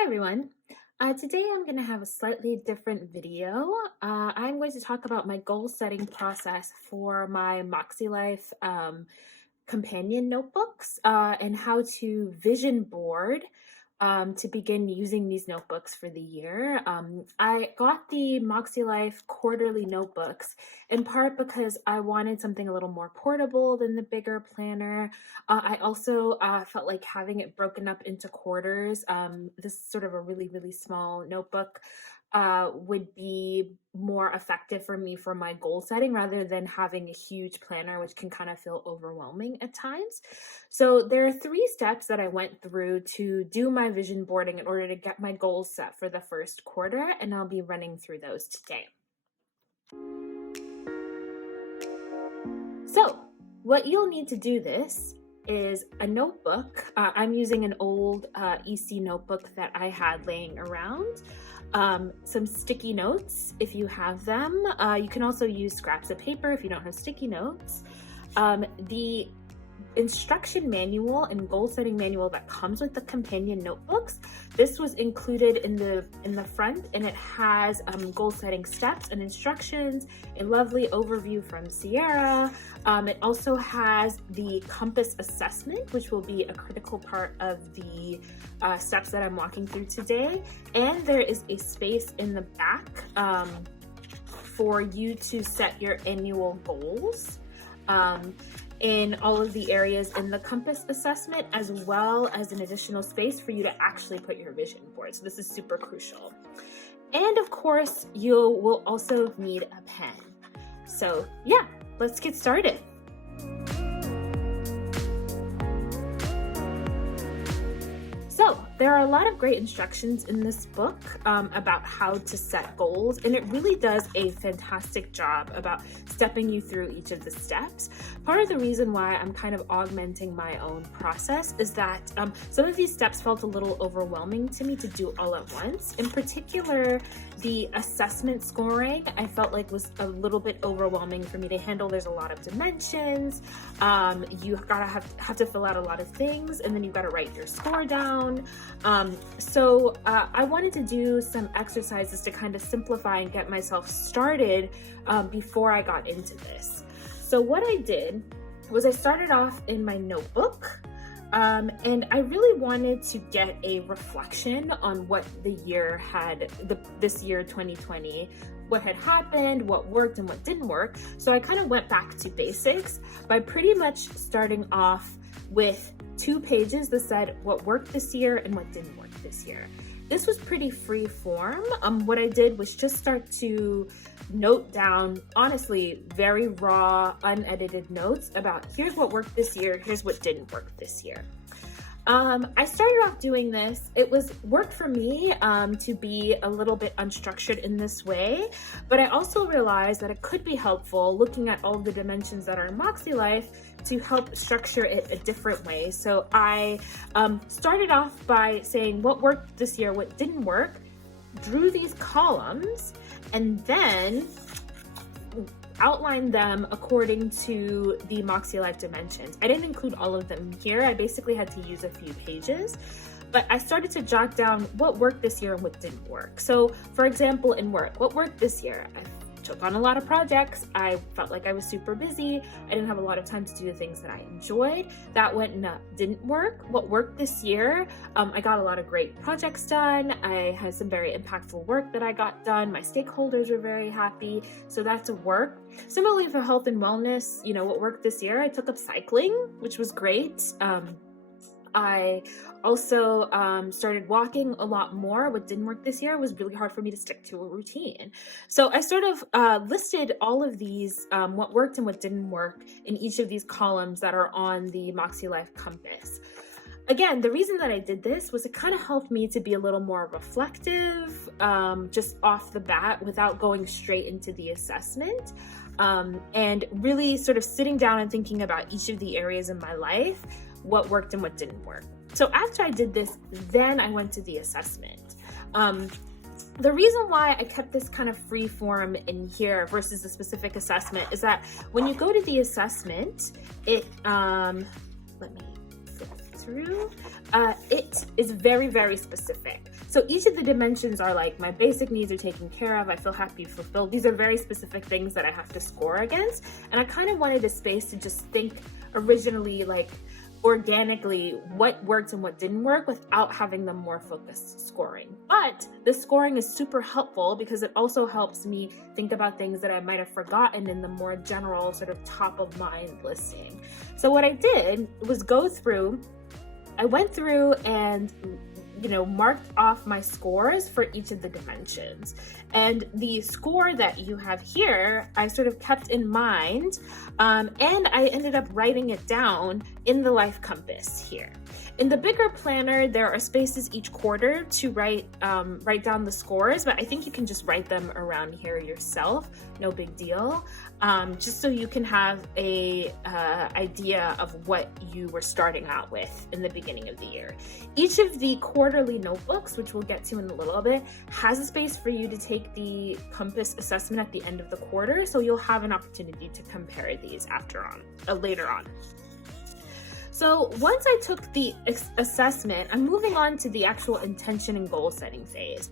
Hi everyone. Today I'm going to have a slightly different video. I'm going to talk about my goal setting process for my MakseLife Companion Notebooks and how to vision board to begin using these notebooks for the year. I got the MakseLife quarterly notebooks in part because I wanted something a little more portable than the bigger planner. I also felt like having it broken up into quarters, this is sort of a really small notebook, would be more effective for me for my goal setting rather than having a huge planner, which can kind of feel overwhelming at times. So there are 3 steps that I went through to do my vision boarding in order to get my goals set for the first quarter, and I'll be running through those today. So what you'll need to do this is a notebook. I'm using an old EC notebook that I had laying around. Some sticky notes if you have them. You can also use scraps of paper if you don't have sticky notes. The instruction manual and goal setting manual that comes with the companion notebooks, this was included in the front, and it has goal setting steps and instructions, a lovely overview from Sierra. It also has the compass assessment, which will be a critical part of the steps that I'm walking through today, and there is a space in the back for you to set your annual goals in all of the areas in the compass assessment, as well as an additional space for you to actually put your vision board. So this is super crucial. And of course, you will also need a pen. So yeah, let's get started. So there are a lot of great instructions in this book about how to set goals, and it really does a fantastic job about stepping you through each of the steps. Part of the reason why I'm kind of augmenting my own process is that some of these steps felt a little overwhelming to me to do all at once. In particular, the assessment scoring I felt like was a little bit overwhelming for me to handle. There's a lot of dimensions. You gotta have to fill out a lot of things, and then you've got to write your score down. So I wanted to do some exercises to kind of simplify and get myself started before I got into this. So what I did was I started off in my notebook, and I really wanted to get a reflection on what the year had, this year 2020, what had happened, what worked and what didn't work. So I kind of went back to basics by pretty much starting off with 2 pages that said what worked this year and what didn't work this year. This was pretty free form. What I did was just start to note down, honestly, very raw, unedited notes about here's what worked this year, here's what didn't work this year. I started off doing this. It worked for me to be a little bit unstructured in this way, but I also realized that it could be helpful looking at all the dimensions that are in MakseLife to help structure it a different way. So I started off by saying what worked this year, what didn't work, drew these columns, and then outline them according to the MakseLife dimensions. I didn't include all of them here. I basically had to use a few pages, but I started to jot down what worked this year and what didn't work. So for example, in work, what worked this year? I took on a lot of projects. I felt like I was super busy. I didn't have a lot of time to do the things that I enjoyed. That didn't work. What worked this year? I got a lot of great projects done. I had some very impactful work that I got done. My stakeholders were very happy. So that's a work. Similarly for health and wellness, what worked this year? I took up cycling, which was great. I also started walking a lot more. What didn't work this year was really hard for me to stick to a routine. So I sort of listed all of these, what worked and what didn't work in each of these columns that are on the MakseLife compass. Again, the reason that I did this was it kind of helped me to be a little more reflective just off the bat without going straight into the assessment, and really sort of sitting down and thinking about each of the areas in my life, what worked and what didn't work. So after I did this, then I went to the assessment. The reason why I kept this kind of free form in here versus the specific assessment is that when you go to the assessment, it, let me flip through, it is very, very specific. So each of the dimensions are like, my basic needs are taken care of, I feel happy, fulfilled. These are very specific things that I have to score against. And I kind of wanted a space to just think originally, like organically, what worked and what didn't work without having the more focused scoring. But the scoring is super helpful because it also helps me think about things that I might have forgotten in the more general sort of top of mind listing. So what I did was I went through and marked off my scores for each of the dimensions. And the score that you have here, I sort of kept in mind, and I ended up writing it down in the life compass here. In the bigger planner, there are spaces each quarter to write down the scores, but I think you can just write them around here yourself. No big deal. Just so you can have a idea of what you were starting out with in the beginning of the year. Each of the quarterly notebooks, which we'll get to in a little bit, has a space for you to take the compass assessment at the end of the quarter, so you'll have an opportunity to compare these later on. So once I took the assessment, I'm moving on to the actual intention and goal setting phase.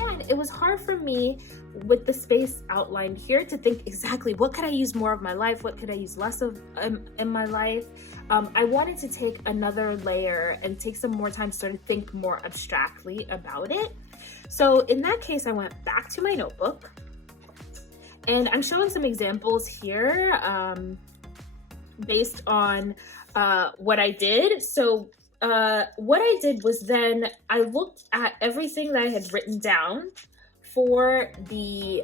And it was hard for me with the space outlined here to think exactly what could I use more of my life, what could I use less of in my life. I wanted to take another layer and take some more time to sort of think more abstractly about it. So in that case, I went back to my notebook. And I'm showing some examples here based on what I did. So what I did was then I looked at everything that I had written down for the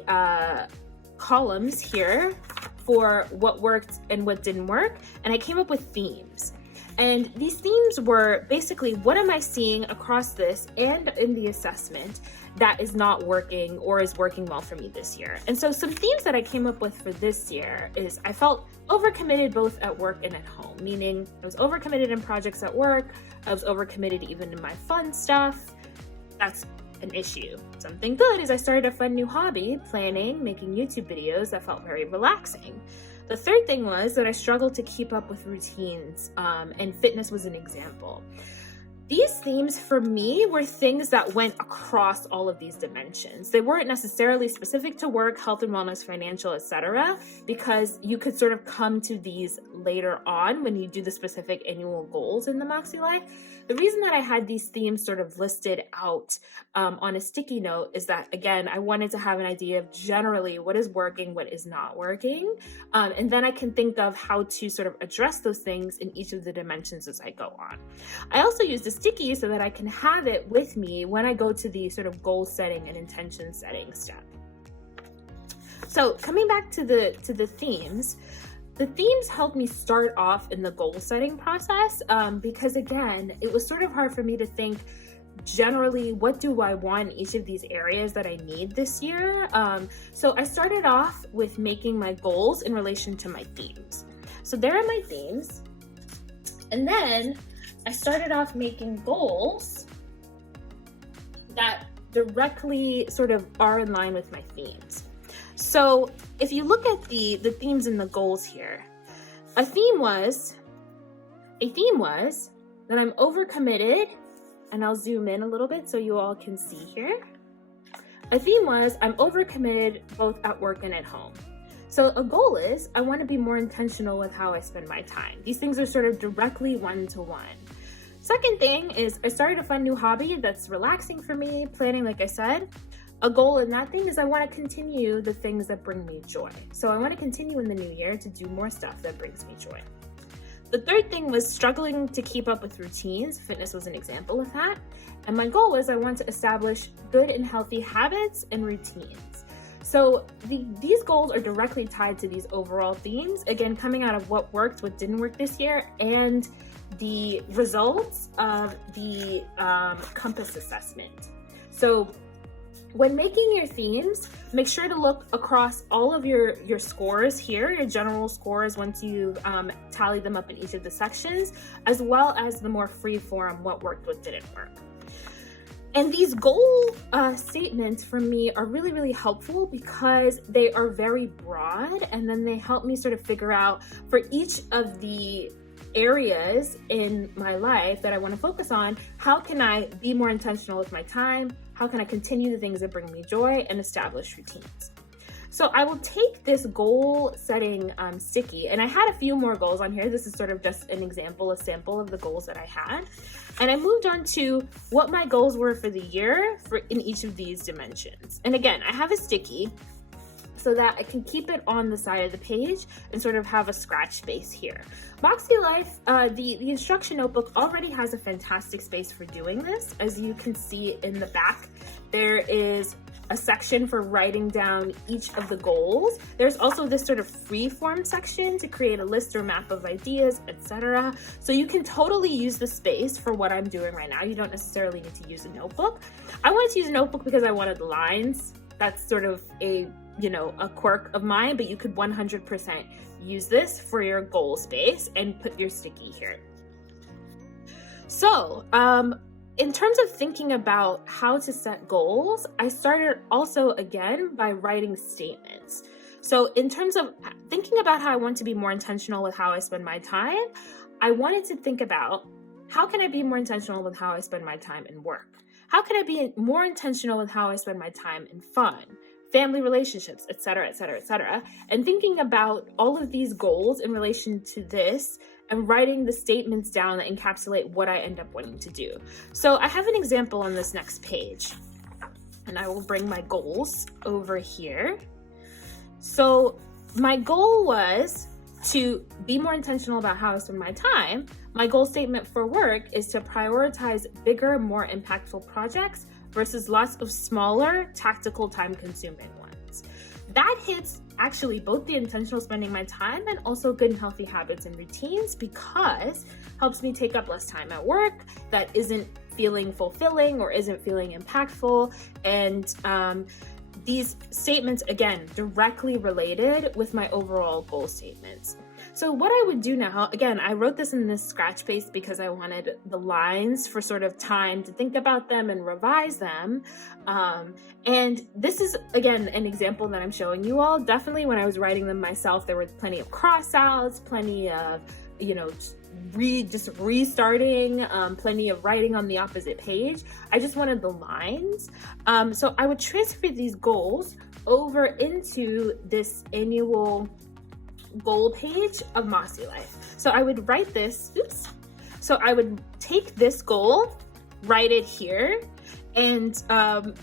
columns here for what worked and what didn't work. And I came up with themes. And these themes were basically, what am I seeing across this and in the assessment that is not working or is working well for me this year? And so some themes that I came up with for this year is I felt overcommitted both at work and at home, meaning I was overcommitted in projects at work, I was overcommitted even in my fun stuff. That's an issue. Something good is I started a fun new hobby, planning, making YouTube videos that felt very relaxing. The third thing was that I struggled to keep up with routines, and fitness was an example. These themes for me were things that went across all of these dimensions. They weren't necessarily specific to work, health and wellness, financial, etc., because you could sort of come to these later on when you do the specific annual goals in the MakseLife. The reason that I had these themes sort of listed out on a sticky note is that, again, I wanted to have an idea of generally what is working, what is not working, and then I can think of how to sort of address those things in each of the dimensions as I go on. I also used a sticky so that I can have it with me when I go to the sort of goal setting and intention setting step. So coming back to the themes, the themes helped me start off in the goal setting process because, again, it was sort of hard for me to think generally what do I want in each of these areas that I need this year. So I started off with making my goals in relation to my themes. So there are my themes. And then I started off making goals that directly sort of are in line with my themes. So if you look at the themes and the goals here, a theme was that I'm overcommitted, and I'll zoom in a little bit so you all can see here. A theme was I'm overcommitted both at work and at home. So a goal is I want to be more intentional with how I spend my time. These things are sort of directly one-to-one. Second thing is I started a fun new hobby that's relaxing for me, planning, like I said. A goal in that thing is I want to continue the things that bring me joy. So I want to continue in the new year to do more stuff that brings me joy. The third thing was struggling to keep up with routines. Fitness was an example of that. And my goal was I want to establish good and healthy habits and routines. So these goals are directly tied to these overall themes, again, coming out of what worked, what didn't work this year, and the results of the compass assessment. So when making your themes, make sure to look across all of your scores here, your general scores once you tally them up in each of the sections, as well as the more free form, what worked, what didn't work. And these goal statements for me are really, really helpful because they are very broad, and then they help me sort of figure out for each of the areas in my life that I want to focus on, how can I be more intentional with my time? How can I continue the things that bring me joy and establish routines? So I will take this goal setting sticky, and I had a few more goals on here. This is sort of just an example, a sample of the goals that I had. And I moved on to what my goals were for the year in each of these dimensions. And again, I have a sticky so that I can keep it on the side of the page and sort of have a scratch space here. MakseLife, the instruction notebook already has a fantastic space for doing this. As you can see in the back, there is a section for writing down each of the goals. There's also this sort of freeform section to create a list or map of ideas, etc. So you can totally use the space for what I'm doing right now. You don't necessarily need to use a notebook. I wanted to use a notebook because I wanted lines. That's sort of a quirk of mine, but you could 100% use this for your goal space and put your sticky here. So, in terms of thinking about how to set goals, I started also again by writing statements. So in terms of thinking about how I want to be more intentional with how I spend my time, I wanted to think about how can I be more intentional with how I spend my time in work? How can I be more intentional with how I spend my time in fun, family relationships, etc., etc., etc. And thinking about all of these goals in relation to this and writing the statements down that encapsulate what I end up wanting to do. So I have an example on this next page, and I will bring my goals over here. So my goal was to be more intentional about how I spend my time. My goal statement for work is to prioritize bigger, more impactful projects versus lots of smaller, tactical, time-consuming ones. That hits actually both the intentional spending my time and also good and healthy habits and routines, because helps me take up less time at work that isn't feeling fulfilling or isn't feeling impactful. And these statements, again, directly related with my overall goal statements. So what I would do now, again, I wrote this in this scratch space because I wanted the lines for sort of time to think about them and revise them. And this is, again, an example that I'm showing you all. Definitely when I was writing them myself, there were plenty of cross outs, plenty of, just restarting, plenty of writing on the opposite page. I just wanted the lines. So I would transfer these goals over into this annual goal page of MakseLife. So I would write this, So I would take this goal, write it here. And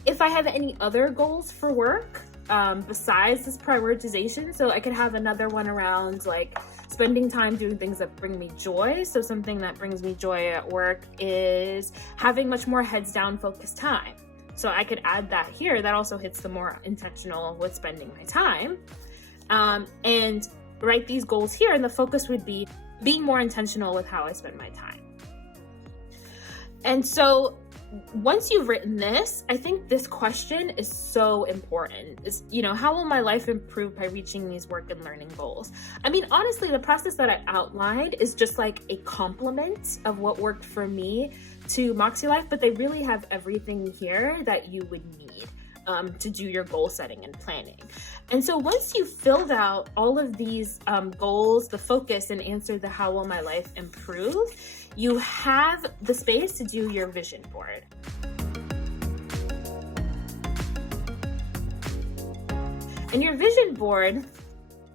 if I have any other goals for work, besides this prioritization, so I could have another one around like spending time doing things that bring me joy. So something that brings me joy at work is having much more heads down focused time. So I could add that here. That also hits the more intentional with spending my time. And write these goals here, and the focus would be being more intentional with how I spend my time. And so once you've written this, I think this question is so important. Is, how will my life improve by reaching these work and learning goals? I mean, honestly, the process that I outlined is just like a complement of what worked for me to MakseLife, but they really have everything here that you would need to do your goal setting and planning. And so once you've filled out all of these goals, the focus, and answered the how will my life improve, you have the space to do your vision board. And your vision board,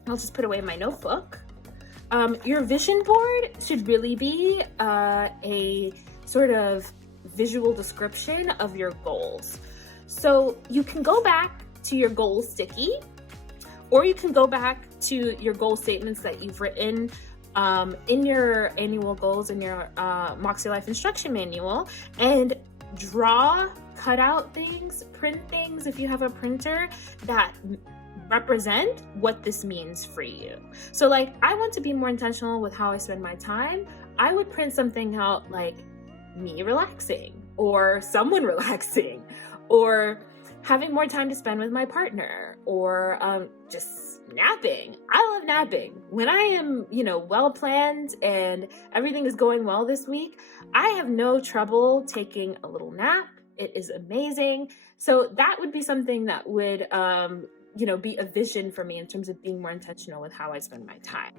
I'll just put away my notebook. Your vision board should really be a sort of visual description of your goals. So you can go back to your goal sticky, or you can go back to your goal statements that you've written in your annual goals in your MakseLife instruction manual, and draw, cut out things, print things if you have a printer that represent what this means for you. So like, I want to be more intentional with how I spend my time. I would print something out like me relaxing, or someone relaxing, or having more time to spend with my partner, or just napping. I love napping. When I am, well planned and everything is going well this week, I have no trouble taking a little nap It is amazing. So that would be something that would, be a vision for me in terms of being more intentional with how I spend my time.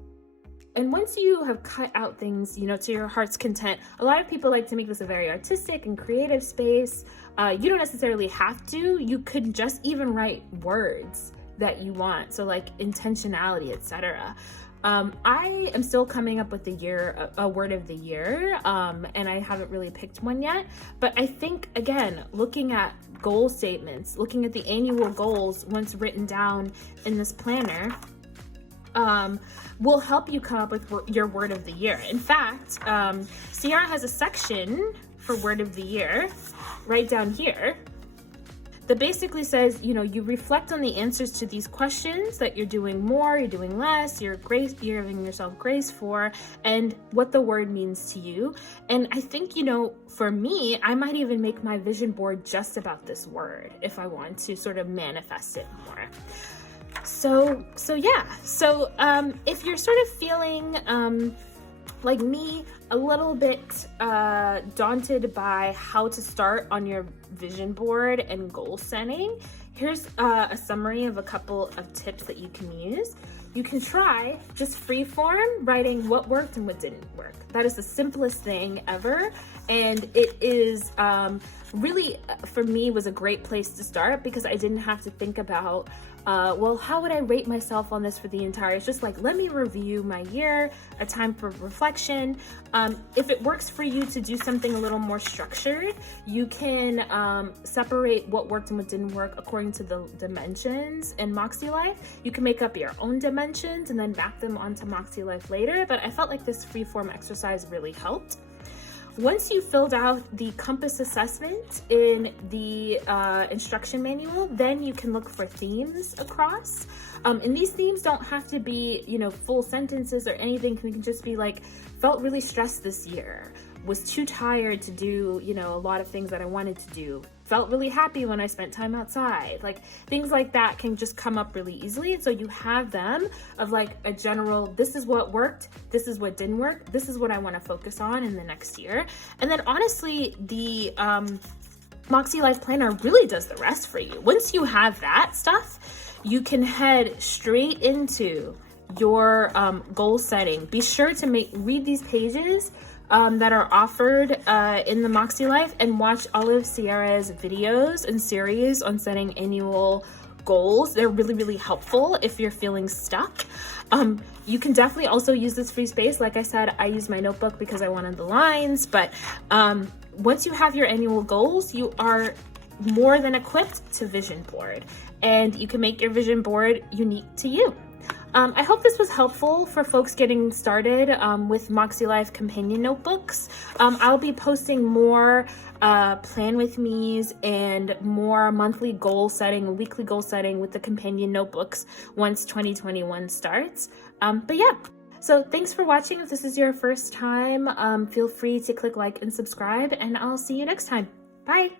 And once you have cut out things, to your heart's content, a lot of people like to make this a very artistic and creative space. You don't necessarily have to. You could just even write words that you want. So like intentionality, etc. I am still coming up with a word of the year, and I haven't really picked one yet. But I think, again, looking at goal statements, looking at the annual goals once written down in this planner, will help you come up with your word of the year. In fact, Sierra has a section for word of the year right down here that basically says, you reflect on the answers to these questions that you're doing more, you're doing less, you're giving yourself grace for, and what the word means to you. And I think, for me, I might even make my vision board just about this word if I want to sort of manifest it more. So if you're sort of feeling like me, a little bit daunted by how to start on your vision board and goal setting, here's a summary of a couple of tips that you can use. You can try just freeform writing what worked and what didn't work. That is the simplest thing ever, and it is really, for me, was a great place to start because I didn't have to think about how would I rate myself on this for the entire? It's just like, let me review my year, a time for reflection. If it works for you to do something a little more structured, you can separate what worked and what didn't work according to the dimensions in MakseLife. You can make up your own dimensions and then map them onto MakseLife later, but I felt like this freeform exercise really helped. Once you filled out the compass assessment in the instruction manual, then you can look for themes across. And these themes don't have to be, full sentences or anything. It can just be like, felt really stressed this year, was too tired to do, a lot of things that I wanted to do, felt really happy when I spent time outside. Like things like that can just come up really easily. And so you have them of like a general, this is what worked, this is what didn't work, this is what I want to focus on in the next year. And then honestly, the MakseLife Planner really does the rest for you. Once you have that stuff, you can head straight into your goal setting. Be sure to read these pages that are offered in the MakseLife and watch all of Sierra's videos and series on setting annual goals. They're really, really helpful if you're feeling stuck. You can definitely also use this free space. Like I said, I use my notebook because I wanted the lines, but once you have your annual goals, you are more than equipped to vision board, and you can make your vision board unique to you. I hope this was helpful for folks getting started with MakseLife Companion Notebooks. I'll be posting more plan with me's and more monthly goal setting, weekly goal setting with the Companion Notebooks once 2021 starts. So thanks for watching. If this is your first time, feel free to click like and subscribe, and I'll see you next time. Bye.